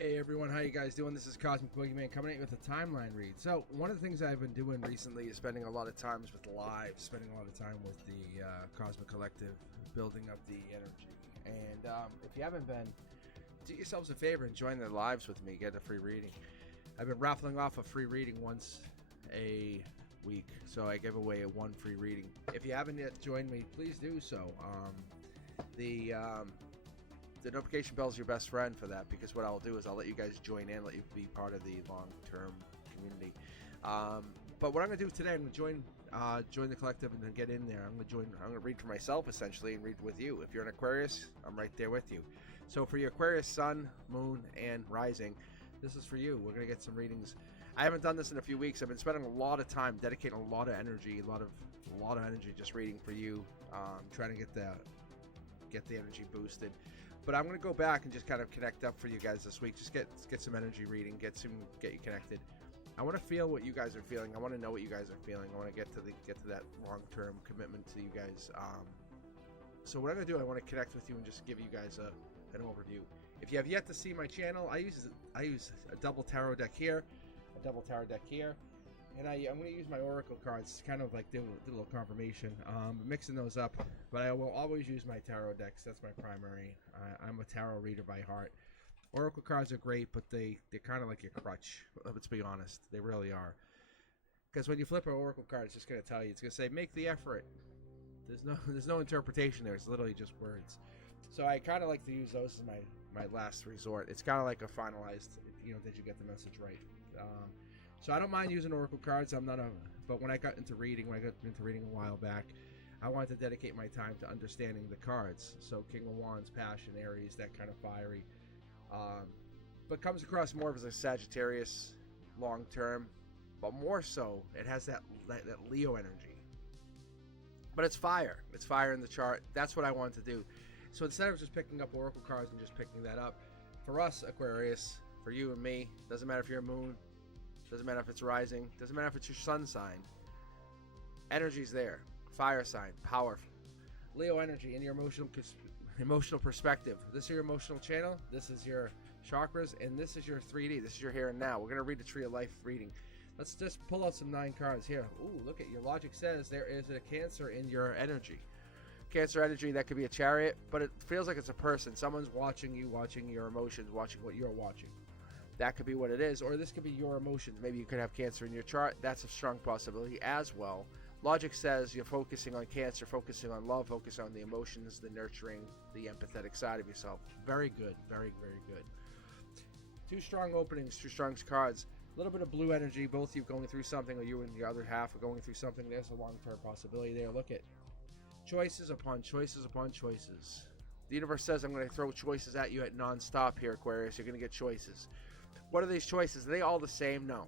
Hey everyone, how you guys doing? This is Cosmic Boogeyman coming at you with a timeline read. So one of the things I've been doing recently is spending a lot of times with lives, spending a lot of time with the Cosmic Collective, building up the energy. And if you haven't been, do yourselves a favor and join the lives with me, get a free reading. I've been raffling off a free reading once a week, so I give away one free reading. If you haven't yet joined me, please do so. The notification bell is your best friend for that, because what I'll do is I'll let you guys join in, let you be part of the long-term community. But what I'm going to do today, I'm going to join the collective and then get in there. I'm going to read for myself essentially and read with you. If you're an Aquarius, I'm right there with you. So for your Aquarius sun, moon, and rising, this is for you. We're going to get some readings. I haven't done this in a few weeks. I've been spending a lot of time, dedicating a lot of energy, a lot of energy just reading for you, trying to get the energy boosted. But I'm going to go back and just kind of connect up for you guys this week. Just get some energy reading, get you connected. I want to feel what you guys are feeling. I want to know what you guys are feeling. I want to get to that long-term commitment to you guys. So what I'm going to do, I want to connect with you and just give you guys an overview. If you have yet to see my channel, I use a double tarot deck here, a double tarot deck here. And I'm going to use my oracle cards, kind of like do a little confirmation, mixing those up. But I will always use my tarot decks. That's my primary. I'm a tarot reader by heart. Oracle cards are great, but they're kind of like your crutch. Let's be honest, they really are. Because when you flip an oracle card, it's just going to tell you. It's going to say, make the effort. There's no interpretation there. It's literally just words. So I kind of like to use those as my last resort. It's kind of like a finalized. Did you get the message right? So I don't mind using oracle cards. But when I got into reading, a while back, I wanted to dedicate my time to understanding the cards. So King of Wands, Passion, Aries, that kind of fiery. But comes across more as a Sagittarius long term. But more so, it has that Leo energy. But it's fire. It's fire in the chart. That's what I wanted to do. So instead of just picking up oracle cards and just picking that up, for us, Aquarius, for you and me, doesn't matter if you're a moon, doesn't matter if it's rising, doesn't matter if it's your sun sign. Energy's there. Fire sign, powerful. Leo energy in your emotional perspective. This is your emotional channel. This is your chakras, and this is your 3D. This is your here and now. We're gonna read the Tree of Life reading. Let's just pull out some 9 cards here. Ooh, look at your logic says there is a Cancer in your energy. Cancer energy, that could be a Chariot, but it feels like it's a person. Someone's watching you, watching your emotions, watching what you're watching. That could be what it is, or this could be your emotions. Maybe you could have Cancer in your chart. That's a strong possibility as well. Logic says you're focusing on Cancer, focusing on love, focusing on the emotions, the nurturing, the empathetic side of yourself. Very good. Very, very good. 2 strong openings, 2 strong cards. A little bit of blue energy, both of you going through something, or you and the other half are going through something. There's a long-term possibility there. Look at choices upon choices upon choices. The universe says I'm going to throw choices at you at non-stop here, Aquarius. You're going to get choices. What are these choices? Are they all the same? No.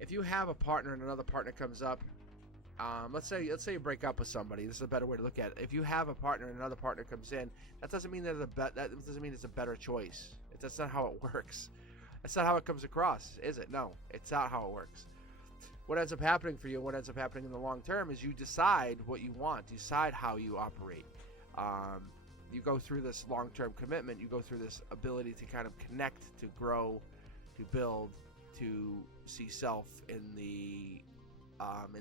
If you have a partner and another partner comes up, let's say you break up with somebody. This is a better way to look at it. If you have a partner and another partner comes in, that doesn't mean that doesn't mean it's a better choice. That's not how it works. That's not how it comes across, is it? No, it's not how it works. What ends up happening for you, what ends up happening in the long term, is you decide what you want. You decide how you operate. You go through this long-term commitment. You go through this ability to kind of connect, to grow, to build, to see self in the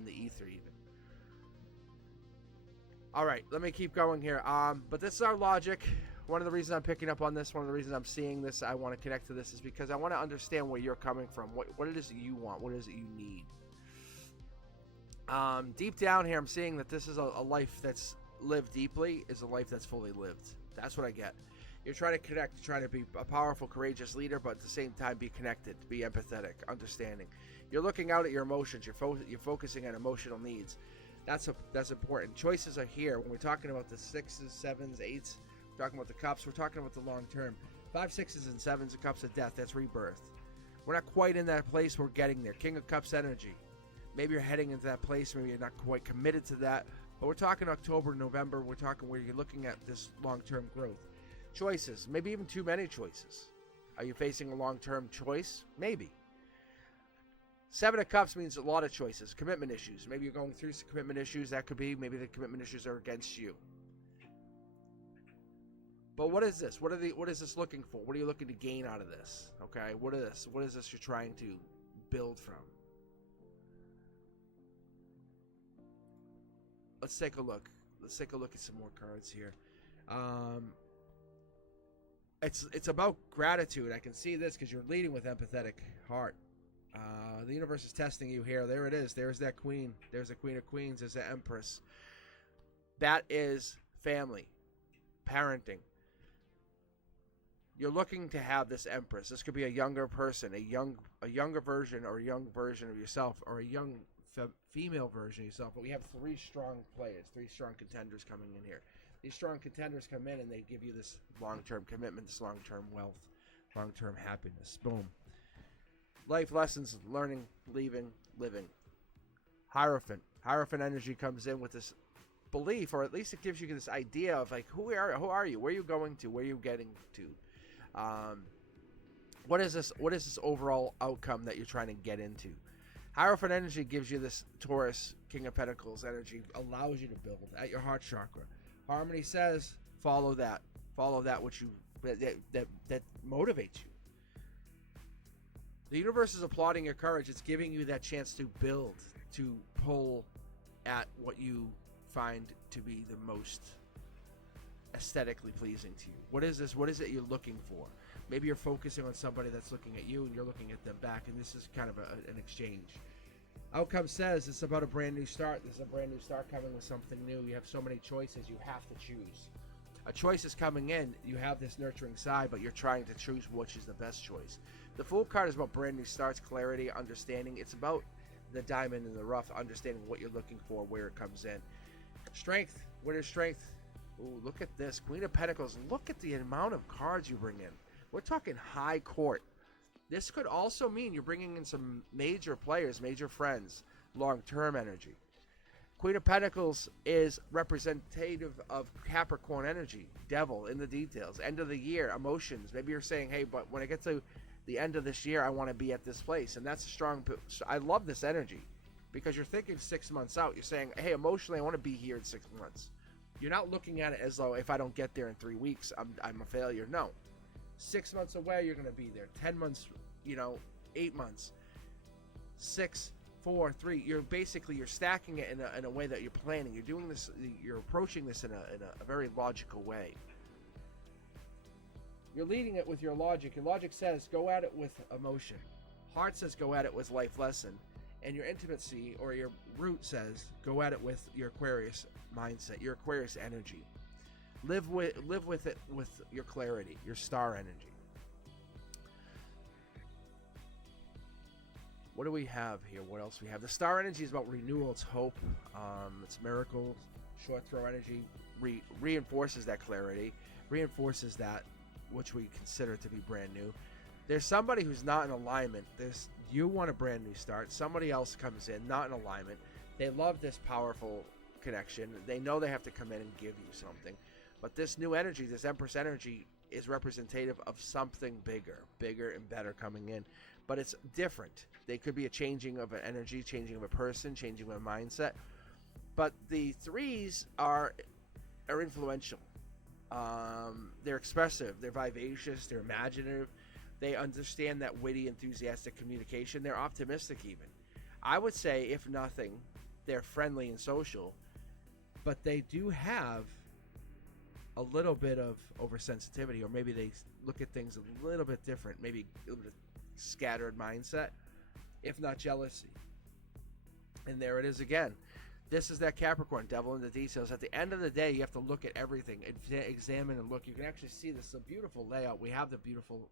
ether even. All right, let me keep going here. But this is our logic. One of the reasons I'm picking up on this, one of the reasons I'm seeing this, I want to connect to this, is because I want to understand where you're coming from, what it is that you want, what it is that you need. Deep down here, I'm seeing that this is a life that's lived deeply, is a life that's fully lived. That's what I get. You're trying to connect, trying to be a powerful, courageous leader, but at the same time be connected, be empathetic, understanding. You're looking out at your emotions. You're focusing on emotional needs. That's important. Choices are here. When we're talking about the 6s, 7s, 8s, we're talking about the cups, we're talking about the long term. 5, 6s, and 7s, the cups of death. That's rebirth. We're not quite in that place. We're getting there. King of Cups energy. Maybe you're heading into that place. Maybe you're not quite committed to that. But we're talking October, November. We're talking where you're looking at this long-term growth. Choices. Maybe even too many choices. Are you facing a long-term choice? Maybe. 7 of Cups means a lot of choices. Commitment issues. Maybe you're going through some commitment issues. That could be. Maybe the commitment issues are against you. But what is this? What is this looking for? What are you looking to gain out of this? Okay, what is this you're trying to build from? Let's take a look. Let's take a look at some more cards here. It's about gratitude. I can see this because you're leading with empathetic heart. The universe is testing you here. There it is. There's that queen. There's the queen of queens. There's the empress. That is family, parenting. You're looking to have this empress. This could be a younger person, a younger version or a young version of yourself, or a young female version of yourself. But we have three strong players, three strong contenders coming in here. These strong contenders come in and they give you this long-term commitment, this long-term wealth, long-term happiness. Boom. Life lessons, learning, leaving, living. Hierophant. Hierophant energy comes in with this belief, or at least it gives you this idea of like, who are you? Where are you going to? Where are you getting to? What is this overall outcome that you're trying to get into? Hierophant energy gives you this Taurus, King of Pentacles energy, allows you to build at your heart chakra. Harmony says, follow that which you that motivates you. The universe is applauding your courage. It's giving you that chance to build, to pull at what you find to be the most aesthetically pleasing to you. What is this? What is it you're looking for? Maybe you're focusing on somebody that's looking at you and you're looking at them back, and this is kind of an exchange. Outcome says it's about a brand new start. This is a brand new start coming with something new. You have so many choices. You have to choose. A choice is coming in. You have this nurturing side, but you're trying to choose which is the best choice. The Fool card is about brand new starts, clarity, understanding. It's about the diamond in the rough, understanding what you're looking for, where it comes in. Strength. What is strength? Ooh, look at this. Queen of Pentacles. Look at the amount of cards you bring in. We're talking high court. This could also mean you're bringing in some major players, major friends, long-term energy. Queen of Pentacles is representative of Capricorn energy, devil in the details, end of the year, emotions. Maybe you're saying, hey, but when I get to the end of this year, I want to be at this place. And that's a strong, I love this energy because you're thinking 6 months out. You're saying, hey, emotionally, I want to be here in 6 months. You're not looking at it as though if I don't get there in 3 weeks, I'm a failure. No. 6 months away, you're going to be there. 10 months, 8 months. 6, 4, 3. You're stacking it in a way that you're planning. You're doing this. You're approaching this in a very logical way. You're leading it with your logic. Your logic says go at it with emotion. Heart says go at it with life lesson. And your intimacy or your root says go at it with your Aquarius mindset, your Aquarius energy. Live with it with your clarity, your star energy. What do we have here? What else we have? The star energy is about renewal. It's hope. It's miracles. Short throw energy reinforces that clarity, reinforces that which we consider to be brand new. There's somebody who's not in alignment. You want a brand new start. Somebody else comes in, not in alignment. They love this powerful connection. They know they have to come in and give you something. But this new energy, this Empress energy, is representative of something bigger and better coming in. But it's different. They could be a changing of an energy, changing of a person, changing of a mindset. But the threes are influential. They're expressive. They're vivacious. They're imaginative. They understand that witty, enthusiastic communication. They're optimistic even. I would say, if nothing, they're friendly and social. But they do have a little bit of oversensitivity, or maybe they look at things a little bit different, maybe a little bit scattered mindset, if not jealousy. And there it is again. This is that Capricorn, devil in the details. At the end of the day, you have to look at everything, examine and look. You can actually see this is a beautiful layout. We have the beautiful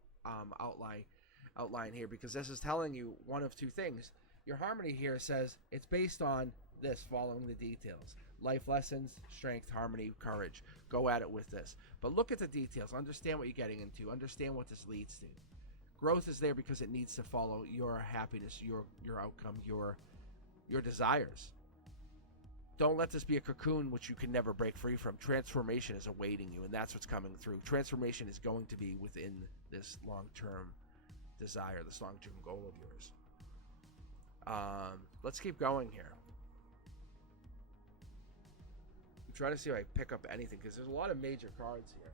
outline here because this is telling you one of two things. Your harmony here says it's based on this, following the details. Life lessons, strength, harmony, courage. Go at it with this. But look at the details. Understand what you're getting into. Understand what this leads to. Growth is there because it needs to follow your happiness, your outcome, your desires. Don't let this be a cocoon which you can never break free from. Transformation is awaiting you, and that's what's coming through. Transformation is going to be within this long-term desire, this long-term goal of yours. Let's keep going here. I'm trying to see if I pick up anything, because there's a lot of major cards here.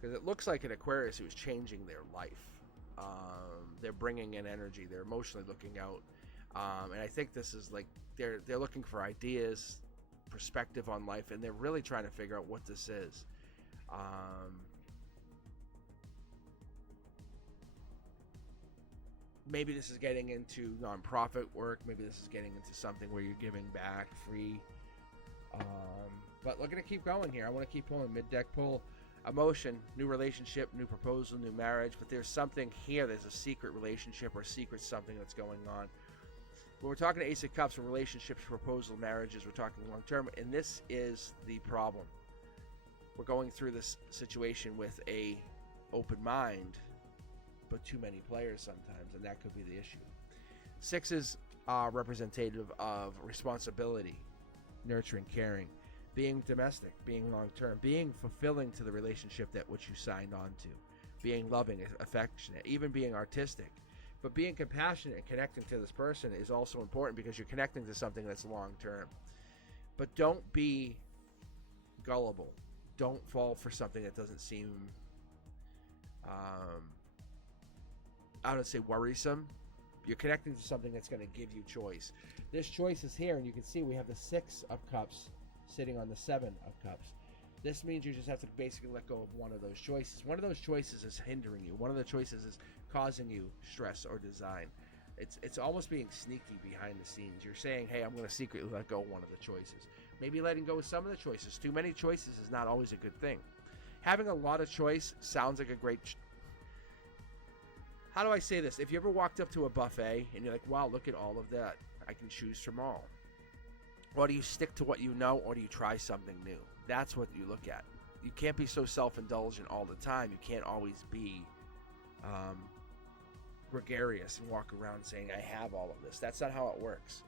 because it looks like an Aquarius who is changing their life. They're bringing in energy. They're emotionally looking out, and I think this is like they're looking for ideas, perspective on life, and they're really trying to figure out what this is. Maybe this is getting into nonprofit work. Maybe this is getting into something where you're giving back free. But we're going to keep going here. I want to keep pulling mid-deck pull. Emotion, new relationship, new proposal, new marriage. But there's something here. There's a secret relationship or secret something that's going on. When we're talking Ace of Cups, relationships, proposal, marriages, we're talking long-term. And this is the problem. We're going through this situation with a open mind, but too many players sometimes, and that could be the issue. Sixes are representative of responsibility, nurturing, caring, being domestic, being long-term, being fulfilling to the relationship that which you signed on to, being loving, affectionate, even being artistic. But being compassionate and connecting to this person is also important because you're connecting to something that's long-term. But don't be gullible. Don't fall for something that doesn't seem, I would say, worrisome. You're connecting to something that's going to give you choice. This choice is here, and you can see we have the 6 of Cups sitting on the 7 of Cups. This means you just have to basically let go of one of those choices. One of those choices is hindering you. One of the choices is causing you stress or design. It's almost being sneaky behind the scenes. You're saying, hey, I'm going to secretly let go of one of the choices. Maybe letting go of some of the choices. Too many choices is not always a good thing. Having a lot of choice sounds like a great... How do I say this? If you ever walked up to a buffet and you're like, wow, look at all of that. I can choose from all. Or do you stick to what you know, or do you try something new? That's what you look at. You can't be so self-indulgent all the time. You can't always be gregarious and walk around saying, I have all of this. That's not how it works.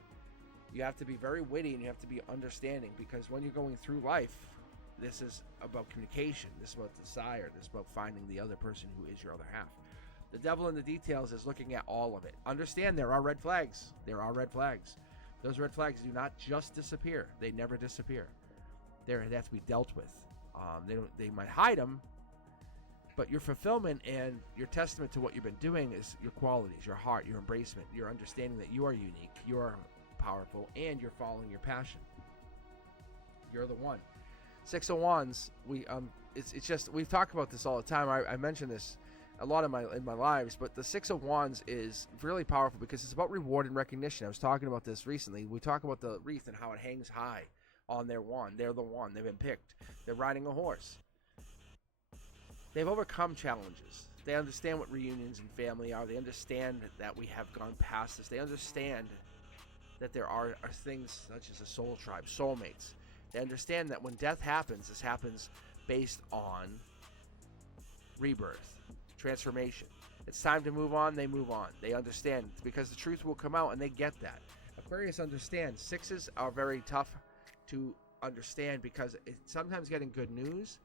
You have to be very witty and you have to be understanding, because when you're going through life, this is about communication. This is about desire. This is about finding the other person who is your other half. The devil in the details is looking at all of it. Understand there are red flags. There are red flags. Those red flags do not just disappear. They never disappear. They have to be dealt with. They might hide them, but your fulfillment and your testament to what you've been doing is your qualities, your heart, your embracement, your understanding that you are unique, you are powerful, and you're following your passion. You're the one. 6 of Wands. It's just, we've talked about this all the time. I mention this a lot in my lives, but the 6 of Wands is really powerful because it's about reward and recognition. I was talking about this recently. We talk about the wreath and how it hangs high on their wand. They're the one. They've been picked. They're riding a horse. They've overcome challenges. They understand what reunions and family are. They understand that we have gone past this. They understand that there are things such as a soul tribe, soulmates. They understand that when death happens, this happens based on rebirth, transformation. It's time to move on. They move on. They understand because the truth will come out, and they get that. Aquarius understands. 6s are very tough to understand because sometimes getting good news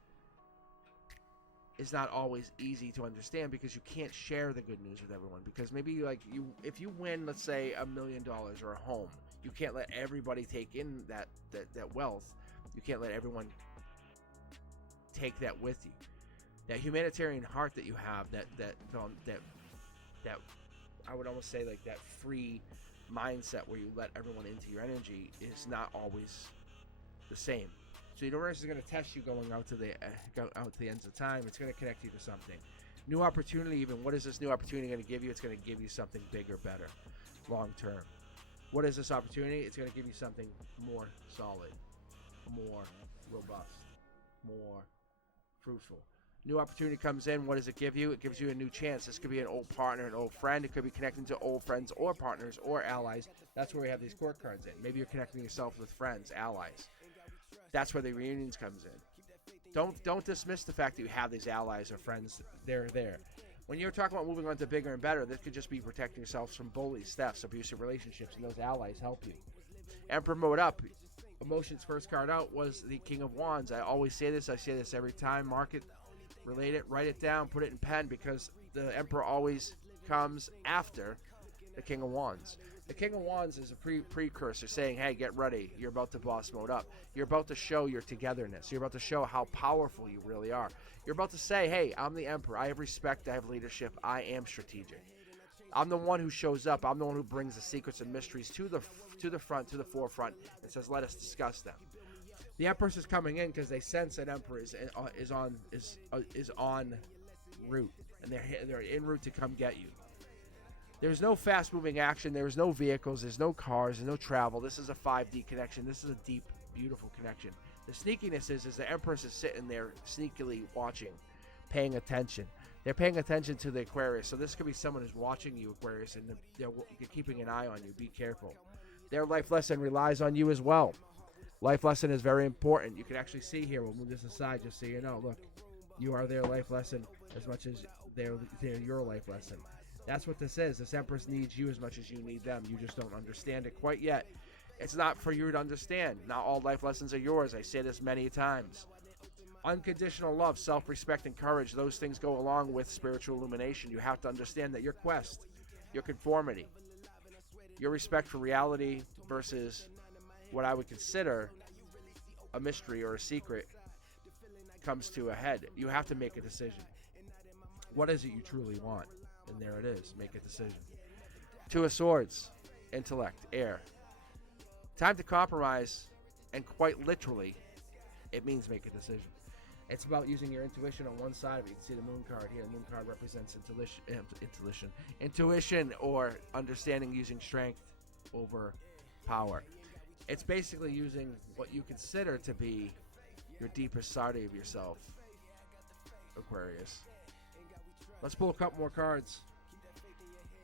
is not always easy to understand because you can't share the good news with everyone. Because maybe if you win, let's say $1 million or a home, you can't let everybody take in that wealth. You can't let everyone take that with you. That humanitarian heart that you have, that I would almost say like that free mindset where you let everyone into your energy is not always the same. So the universe is going to test you going out to the ends of time. It's going to connect you to something. New opportunity, even. What is this new opportunity going to give you? It's going to give you something bigger, better, long term. What is this opportunity? It's going to give you something more solid, more robust, more fruitful. New opportunity comes in. What does it give you? It gives you a new chance. This could be an old partner, an old friend. It could be connecting to old friends or partners or allies. That's where we have these court cards in. Maybe you're connecting yourself with friends, allies. That's where the reunions comes in. Don't dismiss the fact that you have these allies or friends. They're there. When you're talking about moving on to bigger and better, this could just be protecting yourselves from bullies, thefts, abusive relationships, and those allies help you. Emperor mode up. Emotions first card out was the King of Wands. I always say this. I say this every time. Mark it, relate it, write it down, put it in pen, because the Emperor always comes after the King of Wands. The King of Wands is a precursor saying, hey, get ready. You're about to boss mode up. You're about to show your togetherness. You're about to show how powerful you really are. You're about to say, hey, I'm the Emperor. I have respect. I have leadership. I am strategic. I'm the one who shows up. I'm the one who brings the secrets and mysteries to the front, to the forefront, and says, let us discuss them. The Empress is coming in because they sense an Emperor is on route, and they're en route to come get you. There's no fast-moving action. There's no vehicles. There's no cars. There's no travel. This is a 5D connection. This is a deep, beautiful connection. The sneakiness is the Empress is sitting there sneakily watching, paying attention. They're paying attention to the Aquarius. So this could be someone who's watching you, Aquarius, and they're keeping an eye on you. Be careful. Their life lesson relies on you as well. Life lesson is very important. You can actually see here. We'll move this aside just so you know. Look, you are their life lesson as much as they're your life lesson. That's what this is. This Empress needs you as much as you need them. You just don't understand it quite yet. It's not for you to understand. Not all life lessons are yours. I say this many times. Unconditional love, self-respect, and courage, those things go along with spiritual illumination. You have to understand that your quest, your conformity, your respect for reality versus what I would consider a mystery or a secret comes to a head. You have to make a decision. What is it you truly want? And there it is. Make a decision. Two of Swords, intellect, air. Time to compromise, and quite literally, it means make a decision. It's about using your intuition on one side. You can see the moon card here. The moon card represents intuition or understanding, using strength over power. It's basically using what you consider to be your deepest side of yourself, Aquarius. Let's pull a couple more cards.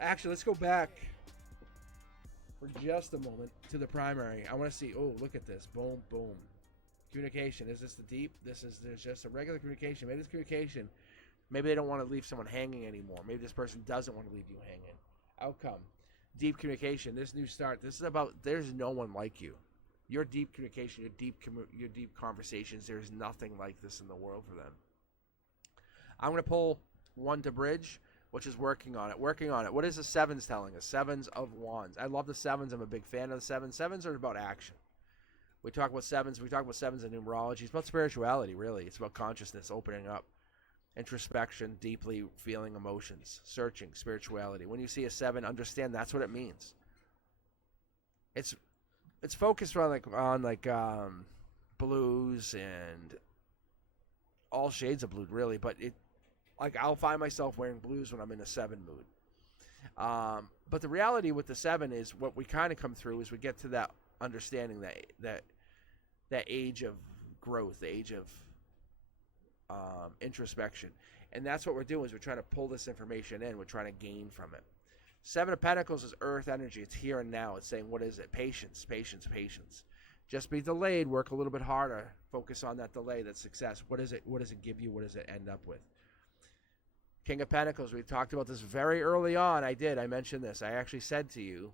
Actually, let's go back for just a moment to the primary. I want to see, oh, look at this. Boom, boom. Communication. Is this the deep? There's just a regular communication. Maybe this communication, maybe they don't want to leave someone hanging anymore. Maybe this person doesn't want to leave you hanging. Outcome. Deep communication. This new start. This is about, there's no one like you. Your deep communication, your deep conversations, there's nothing like this in the world for them. I'm going to pull one to bridge, which is working on it. What is the sevens telling us? Sevens of Wands. I love the sevens. I'm a big fan of the sevens. Sevens are about action. We talk about sevens in numerology. It's about spirituality, really. It's about consciousness, opening up, introspection, deeply feeling emotions, searching, spirituality. When you see a seven, understand that's what it means. It's focused on blues and all shades of blue, really. But I'll find myself wearing blues when I'm in a seven mood. But the reality with the seven is what we kind of come through is we get to that understanding that age of growth, the age of introspection. And that's what we're doing, is we're trying to pull this information in. We're trying to gain from it. Seven of Pentacles is earth energy. It's here and now. It's saying, what is it? Patience, patience, patience. Just be delayed. Work a little bit harder. Focus on that delay, that success. What is it? What does it give you? What does it end up with? King of Pentacles. We talked about this very early on. I mentioned this. I actually said to you,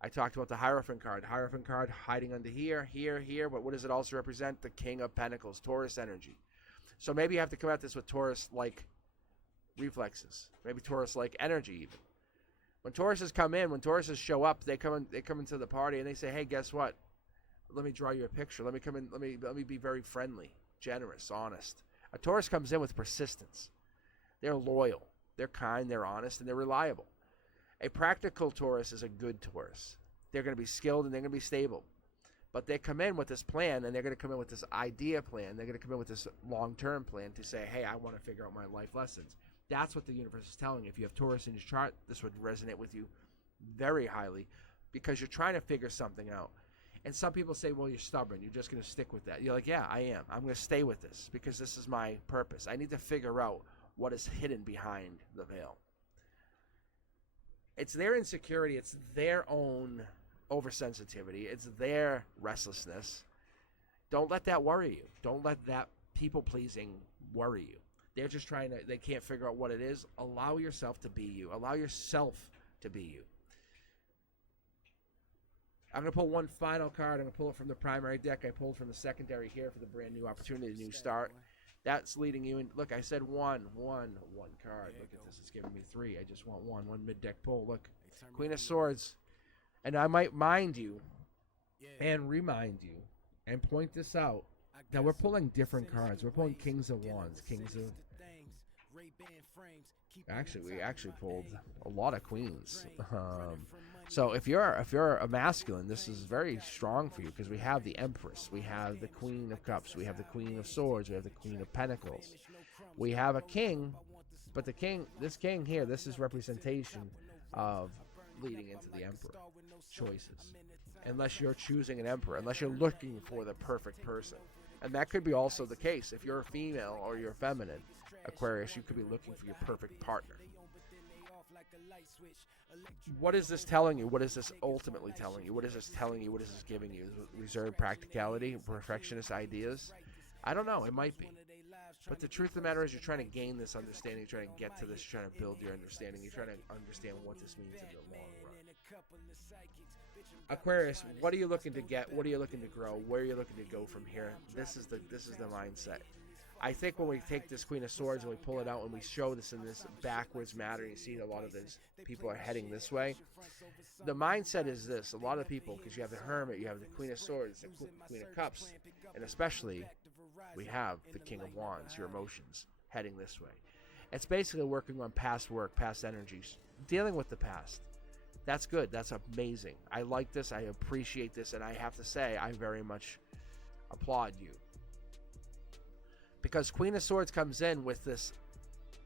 I talked about the Hierophant card. Hierophant card hiding under here, here. But what does it also represent? The King of Pentacles, Taurus energy. So maybe you have to come at this with Taurus-like reflexes. Maybe Taurus-like energy even. When Tauruses come in, when Tauruses show up, they come into the party and they say, hey, guess what? Let me draw you a picture. Let me come in. Let me be very friendly, generous, honest. A Taurus comes in with persistence. They're loyal. They're kind. They're honest. And they're reliable. A practical Taurus is a good Taurus. They're going to be skilled and they're going to be stable. But they come in with this plan, and they're going to come in with this idea plan. They're going to come in with this long-term plan to say, hey, I want to figure out my life lessons. That's what the universe is telling you. If you have Taurus in your chart, this would resonate with you very highly, because you're trying to figure something out. And some people say, well, you're stubborn. You're just going to stick with that. You're like, yeah, I am. I'm going to stay with this because this is my purpose. I need to figure out what is hidden behind the veil. It's their insecurity. It's their own oversensitivity. It's their restlessness. Don't let that worry you. Don't let that people-pleasing worry you. They're just they can't figure out what it is. Allow yourself to be you. Allow yourself to be you. I'm going to pull one final card. I'm going to pull it from the primary deck. I pulled from the secondary here for the brand new opportunity, new start. That's leading you in. Look, I said one card. Look at this. It's giving me 3. I just want one mid-deck pull. Look, Queen of Swords. And I might mind you and remind you and point this out. Now we're pulling different cards. We're pulling Kings of Wands, Kings of... Actually, we actually pulled a lot of Queens. So if you're a masculine, this is very strong for you because we have the Empress, we have the Queen of Cups, we have the Queen of Swords, we have the Queen of Pentacles. We have a king, but this king here, this is representation of leading into the Emperor choices. Unless you're choosing an Emperor, unless you're looking for the perfect person. And that could be also the case. If you're a female or you're feminine, Aquarius, you could be looking for your perfect partner. What is this telling you? What is this ultimately telling you? What is this telling you? What is this giving you? Reserved practicality? Perfectionist ideas? I don't know. It might be. But the truth of the matter is you're trying to gain this understanding. You're trying to get to this. You're trying to build your understanding. You're trying to understand what this means in the long run. Aquarius, what are you looking to get? What are you looking to grow? Where are you looking to go from here? This is the mindset. I think when we take this Queen of Swords and we pull it out and we show this in this backwards matter, you see a lot of these people are heading this way. The mindset is this. A lot of people, because you have the Hermit, you have the Queen of Swords, the Queen of Cups, and especially we have the King of Wands, your emotions, heading this way. It's basically working on past work, past energies, dealing with the past. That's good. That's amazing. I like this. I appreciate this. And I have to say, I very much applaud you. Because Queen of Swords comes in with this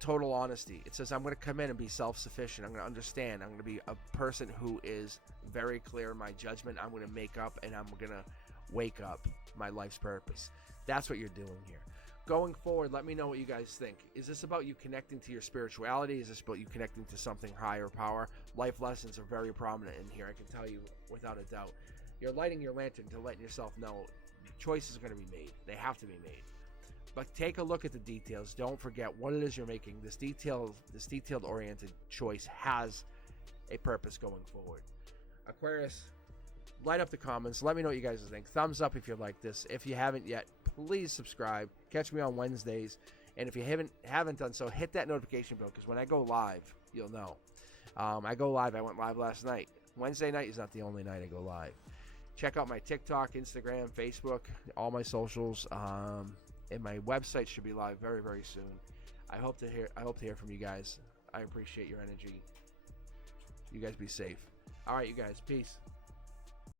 total honesty. It says, I'm going to come in and be self-sufficient. I'm going to understand. I'm going to be a person who is very clear in my judgment. I'm going to make up and I'm going to wake up my life's purpose. That's what you're doing here. Going forward, let me know what you guys think. Is this about you connecting to your spirituality? Is this about you connecting to something higher power? Life lessons are very prominent in here, I can tell you without a doubt. You're lighting your lantern to letting yourself know choices are going to be made. They have to be made. But take a look at the details. Don't forget what it is you're making. This detailed-oriented choice has a purpose going forward. Aquarius, light up the comments. Let me know what you guys think. Thumbs up if you like this. If you haven't yet, please subscribe. Catch me on Wednesdays. And if you haven't done so, hit that notification bell because when I go live, you'll know. I go live. I went live last night. Wednesday night is not the only night I go live. Check out my TikTok, Instagram, Facebook, all my socials. And my website should be live very, very soon. I hope to hear from you guys. I appreciate your energy. You guys be safe. All right, you guys. Peace.